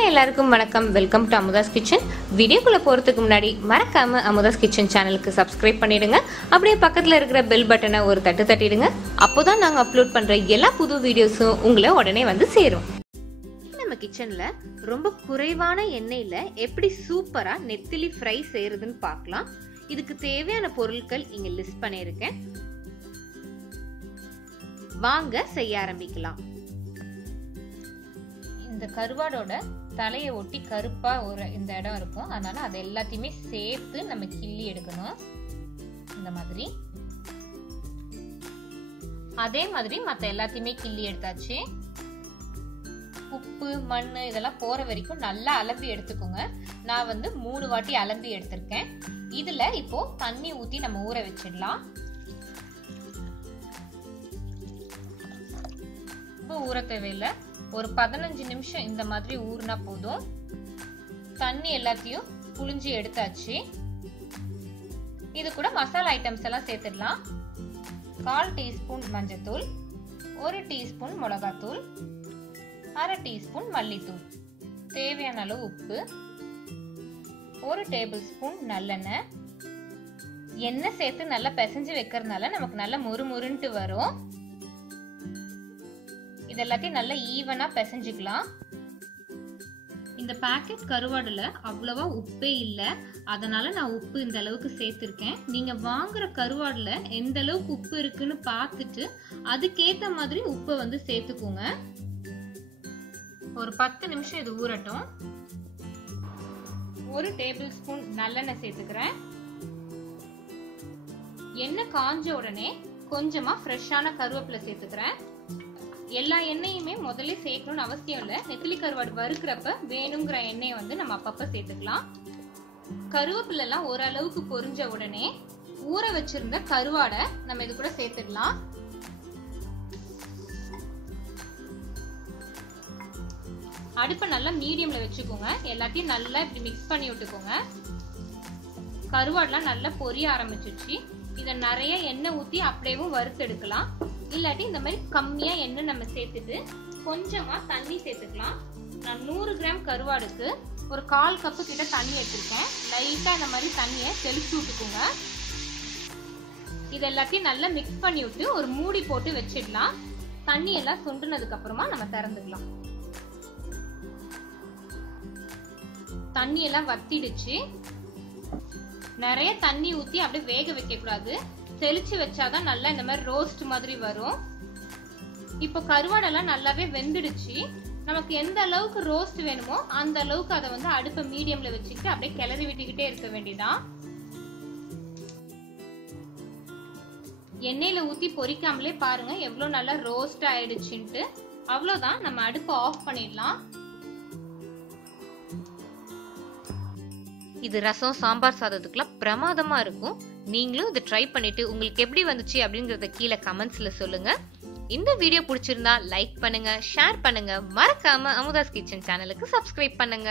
Hi எல்லாருக்கும் வணக்கம். Welcome to Amudha's kitchen. வீடியோக்குள்ள போறதுக்கு முன்னாடி மறக்காம அமுதாஸ் கிச்சன் சேனலுக்கு சப்ஸ்கிரைப் பண்ணிடுங்க. அப்படியே பக்கத்துல இருக்கிற பெல் பட்டனை ஒரு தட்டு தட்டிடுங்க. அப்போதான் நாங்க அப்லோட் பண்ற எல்லா புது வீடியோஸும் உங்களை உடனே வந்து சேரும். நம்ம கிச்சன்ல ரொம்ப குறைவான எண்ணெயில எப்படி சூப்பரா நெத்திலி ஃப்ரை செய்யறதுன்னு பார்க்கலாம். இதுக்கு தேவையான பொருட்கள் இங்க லிஸ்ட் பண்ணியிருக்கேன். வாங்க செய்ய ஆரம்பிக்கலாம். இந்த கருவாடோட தலையை ஒட்டி கருப்பா இந்த இடம் இருக்கும், அதனால அது எல்லாத்தையுமே சேர்த்து நம்ம கிள்ளி எடுக்கணும். இந்த மாதிரி அதே மாதிரி மத்த எல்லாத்தையுமே கிள்ளி எடுத்தாச்சு. உப்பு மண் இதெல்லாம் போற வரைக்கும் நல்லா அலம்பி எடுத்துக்கோங்க. நான் 3 வாட்டி அலம்பி எடுத்திருக்கேன். இதுல இப்போ தண்ணி ஊத்தி நம்ம ஊற வச்சிடலாம். ஊற தேவையில்லை, ஒரு 15 நிமிஷம் இந்த மாதிரி ஊறினா போதும். தண்ணி எல்லாத்தையும் புழிஞ்சு எடுத்தாச்சு. இது கூட மசாலா ஐட்டம்ஸ் எல்லாம் சேர்த்துடலாம். 1/4 டீஸ்பூன் மஞ்சத்தூள், 1 டீஸ்பூன் மிளகாத்தூள், 1/2 டீஸ்பூன் மல்லித்தூள், தேவையான அளவு உப்பு, 1 டேபிள் ஸ்பூன் நல்லெண்ணெய். எண்ணெய் சேர்த்து நல்லா பிசைஞ்சு வைக்கிறதுனால நமக்கு நல்லா முறுமுறுன்ட்டு வரும். இதெல்லாத்தையும் நல்லா ஈவனா பிசைஞ்சுக்கலாம். இந்த பாக்கெட் கருவாடுல அவ்வளவா உப்பே இல்லை, அதனால நான் உப்பு இந்த அளவுக்கு சேர்த்திருக்கேன். நீங்க வாங்குற கருவாடுல எந்த அளவுக்கு உப்பு இருக்குன்னு பார்த்துட்டு அதுக்கேத்த மாதிரி உப்பை சேர்த்துக்கோங்க. ஒரு 10 நிமிஷம் இது ஊறட்டும். 1 டேபிள் ஸ்பூன் நல்லெண்ணெய் சேர்த்துக்கிறேன். எண்ணெய் காஞ்ச உடனே கொஞ்சமா ஃப்ரெஷ்ஷான கருவேப்பிலை சேர்த்துக்கிறேன். எல்லா எண்ணெயுமே முதல்ல சேர்க்கணும்னு அவசியம் இல்லை. நெத்திலி கருவாடு வறுக்கிறப்ப வேணுங்கிற எண்ணெயை நம்ம அப்பப்ப சேர்த்துக்கலாம். கருவேப்பிலை எல்லாம் ஓரளவுக்கு பொரிஞ்ச உடனே ஊற வச்சிருந்த கருவாடை நம்ம இது கூட சேர்த்துக்கலாம். அடுப்பை நல்லா மீடியம்ல வச்சுக்கோங்க. எல்லாத்தையும் நல்லா இப்படி மிக்ஸ் பண்ணி விட்டுக்கோங்க. கருவாடெல்லாம் நல்லா பொரிய ஆரம்பிச்சிருச்சு. இதை நிறைய எண்ணெய் ஊத்தி அப்படியேவும் வறுத்து எடுக்கலாம். இல்லாட்டி இந்த மாதிரி கம்மியா எண்ணெய் நம்ம சேர்த்துட்டு கொஞ்சமா தண்ணி சேர்த்துக்கலாம். நான் 100 கிராம் கருவாடுக்கு ஒரு 1/4 கப்பு கிட்ட தண்ணி எடுத்திருக்கேன். லைட்டா இந்த மாதிரி தண்ணியை தெளிச்சு விட்டுக்கோங்க. இது எல்லாத்தையும் நல்லா மிக்ஸ் பண்ணி விட்டு ஒரு மூடி போட்டு வச்சிடலாம். தண்ணி எல்லாம் சுண்டுனதுக்கு அப்புறமா நம்ம திறந்துக்கலாம். தண்ணி எல்லாம் வத்திடுச்சு. நிறைய தண்ணி ஊத்தி அப்படியே வேக வைக்க கூடாது, தெளிச்சு வச்சாதான் நல்லா இந்த மாதிரி ரோஸ்ட் மாதிரி வரும். இப்போ கருவாடெல்லாம் நல்லாவே வெந்துடுச்சு. நமக்கு எந்த அளவுக்கு ரோஸ்ட் வேணுமோ அந்த அளவுக்கு அதை அடுப்பை மீடியம்ல வச்சுக்கிட்டு அப்படியே கிளறி விட்டுக்கிட்டே இருக்க வேண்டியதான். எண்ணெயில ஊத்தி பொரிக்காமலே பாருங்க எவ்வளவு நல்லா ரோஸ்ட் ஆயிடுச்சுன்ட்டு. அவ்வளவுதான், நம்ம அடுப்பை ஆஃப் பண்ணிடலாம். இது ரசம் சாம்பார் சாதத்துக்குலாம் பிரமாதமா இருக்கும். நீங்களும் இதை ட்ரை பண்ணிட்டு உங்களுக்கு எப்படி வந்துச்சு அப்படிங்கறத கீழே கமெண்ட்ஸ்ல சொல்லுங்க. இந்த வீடியோ பிடிச்சிருந்தா லைக் பண்ணுங்க, ஷேர் பண்ணுங்க. மறக்காம அமுதாஸ் கிச்சன் சேனலுக்கு சப்ஸ்கிரைப் பண்ணுங்க.